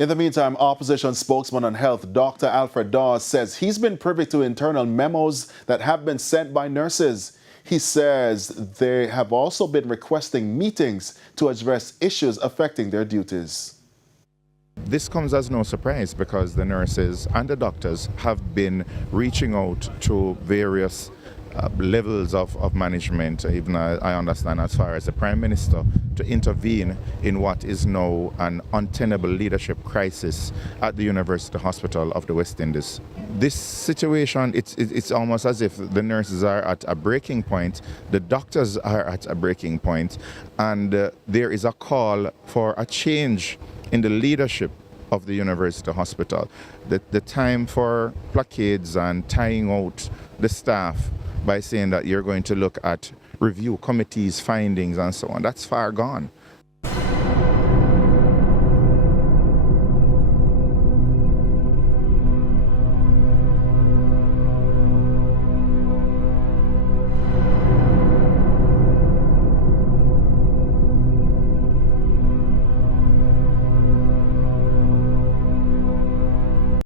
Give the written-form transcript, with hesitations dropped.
In the meantime, opposition spokesman on health, Dr. Alfred Dawes, says he's been privy to internal memos that have been sent by nurses. He says they have also been requesting meetings to address issues affecting their duties. This comes as no surprise because the nurses and the doctors have been reaching out to various levels of management, even I understand as far as the Prime Minister, to intervene in what is now an untenable leadership crisis at the University Hospital of the West Indies. This situation, it's almost as if the nurses are at a breaking point, the doctors are at a breaking point, and there is a call for a change in the leadership of the University Hospital. The time for placards and tying out the staff by saying that you're going to look at review committees' findings and so on, that's far gone.